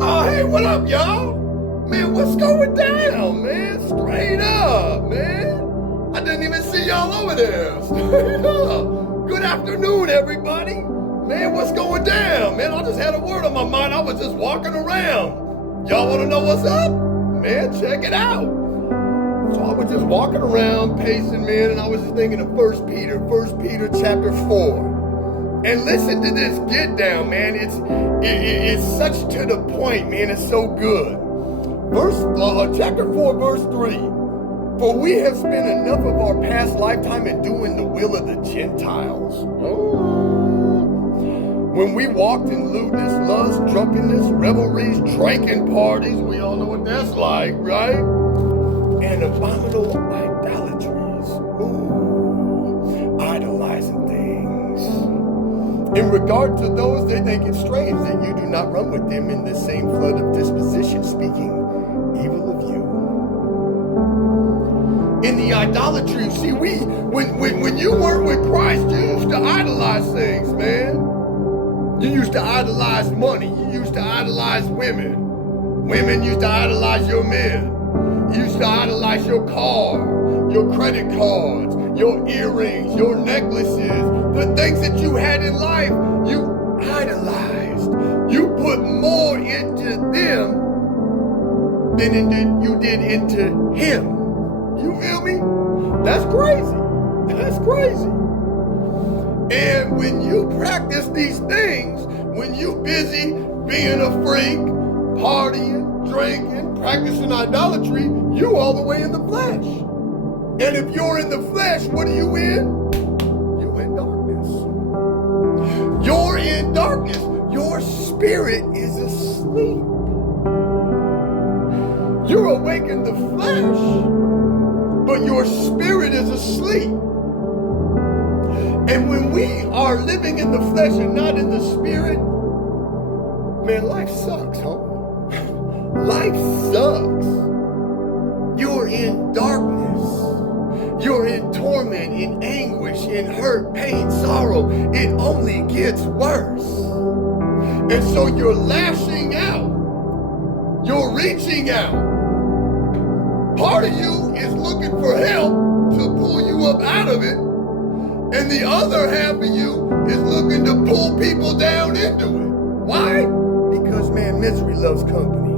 Oh, hey, what up, y'all? Man, what's going down, man? Straight up, man. I didn't even see y'all over there. Straight up. Good afternoon, everybody. Man, what's going down? Man, I just had a word on my mind. I was just walking around. Y'all want to know what's up? Man, check it out. So I was just walking around, pacing, man, and I was just thinking of 1 Peter chapter 4. And listen to this get down, man. It's such to the point, man. It's so good. Chapter 4, verse 3. For we have spent enough of our past lifetime in doing the will of the Gentiles. When we walked in lewdness, lust, drunkenness, revelries, drinking parties, we all know what that's like, right? And abominable idolatries. Idolizing things. In regard to those, they think it strange that you do not run with them in the same flood of disposition, speaking evil of you. In the idolatry, see, when you weren't with Christ, you used to idolize things, man. You used to idolize money. You used to idolize women. Women used to idolize your men. You used to idolize your car, your credit cards, your earrings, your necklaces, the things that you had in life, you idolized. You put more into them than you did into him. You feel me? That's crazy. That's crazy. And when you practice these things, when you busy being a freak, partying, drinking, practicing idolatry, you all the way in the flesh. And if you're in the flesh, what are you in? You in darkness. You're in darkness. Your spirit is asleep. You're awake in the flesh, but your spirit is asleep. And when we are living in the flesh and not in the spirit, man, life sucks, huh? Life sucks. You're in darkness. You're in torment, in anguish, in hurt, pain, sorrow. It only gets worse. And so you're lashing out. You're reaching out. Part of you is looking for help to pull you up out of it. And the other half of you is looking to pull people down into it. Why? Because, man, misery loves company.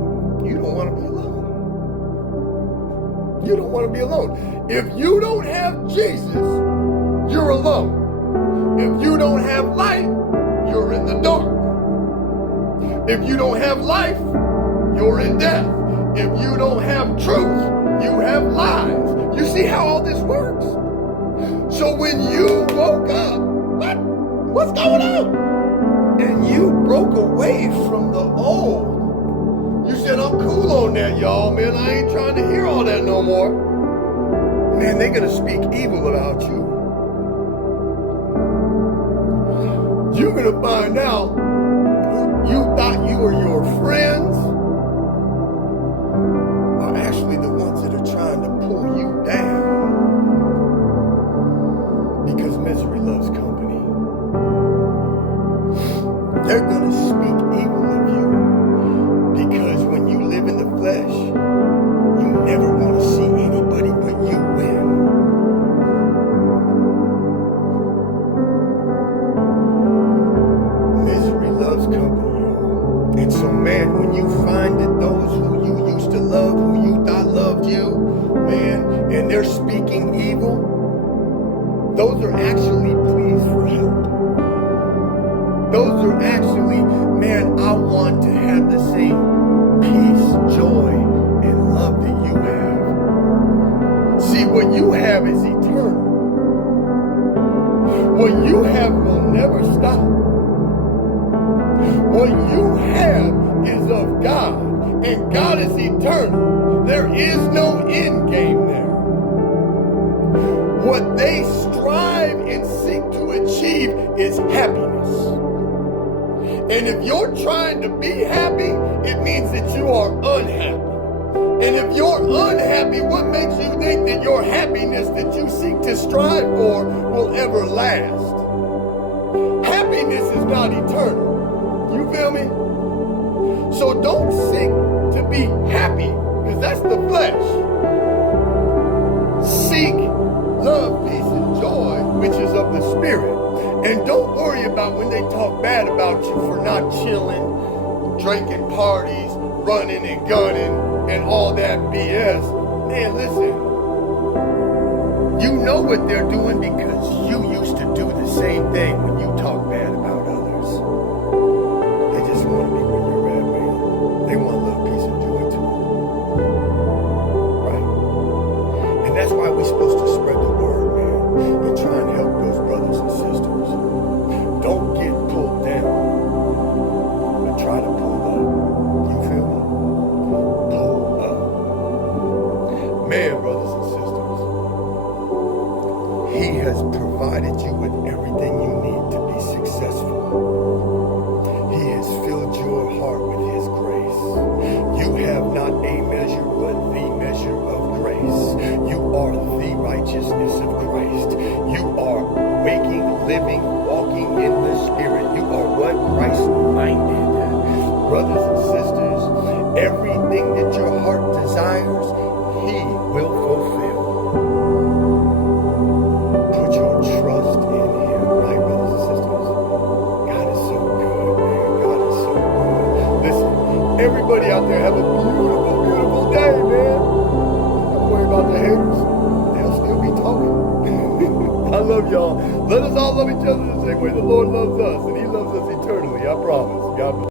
You don't want to be alone. You don't want to be alone. If you don't have Jesus, you're alone. If you don't have light, you're in the dark. If you don't have life, you're in death. If you don't have truth, you have lies. You see how all this works? So when you woke up, what's going on? And you broke away from the old. You said, I'm cool on that, y'all, man. I ain't trying to hear all that no more. Man, they're going to speak evil about you. You're going to find out who you thought you were your friends are actually the ones that are trying to pull you down. Because misery loves company. They're going to speak evil of you. Because when you live in the flesh, you never want to see anybody but you win. Misery loves company, y'all. And so, man, when you find that those who you used to love, who you thought loved you, man, and they're speaking evil, those are actually pleas for help. Those are actually, man, I want to have the same peace, joy, and love that you have. See, what you have is eternal. What you have will never stop. What you have is of God, and God is eternal. There is no end game there. What they strive and seek to achieve is happiness. And if you're trying to be happy, it means that you are unhappy. And if you're unhappy, what makes you think that your happiness that you seek to strive for will ever last? Happiness is not eternal. You feel me? So Don't seek to be happy, because that's the flesh. Seek love, peace, and joy, which is of the spirit. And don't worry about when they talk bad about you for not chilling, drinking parties, running and gunning, and all that BS. Man, listen. You know what they're doing because you used to do the same thing when you talk bad about others. They just want to be where you're at, man. They want love, peace, and joy too. Right? And that's why we're supposed to spread the word, man, and try and help those brothers and sisters. Don't get pulled down, but try to pull up. You feel me? Pull up. Man, brothers and sisters, He has provided you with everything you need to be successful. He has filled your heart with His grace. You have not a measure, but the measure of grace. You are the righteousness of Christ. You are waking, living, walking in the Spirit. You are what Christ minded. Brothers and sisters, everything that your heart desires, He will fulfill. Put your trust in Him, right, brothers and sisters? God is so good, man. God is so good. Listen, everybody out there have a beautiful, beautiful day, man. Don't worry about the haters. They'll still be talking. I love y'all. Let us all love each other the same way the Lord loves us, and He loves us eternally. I promise. God bless.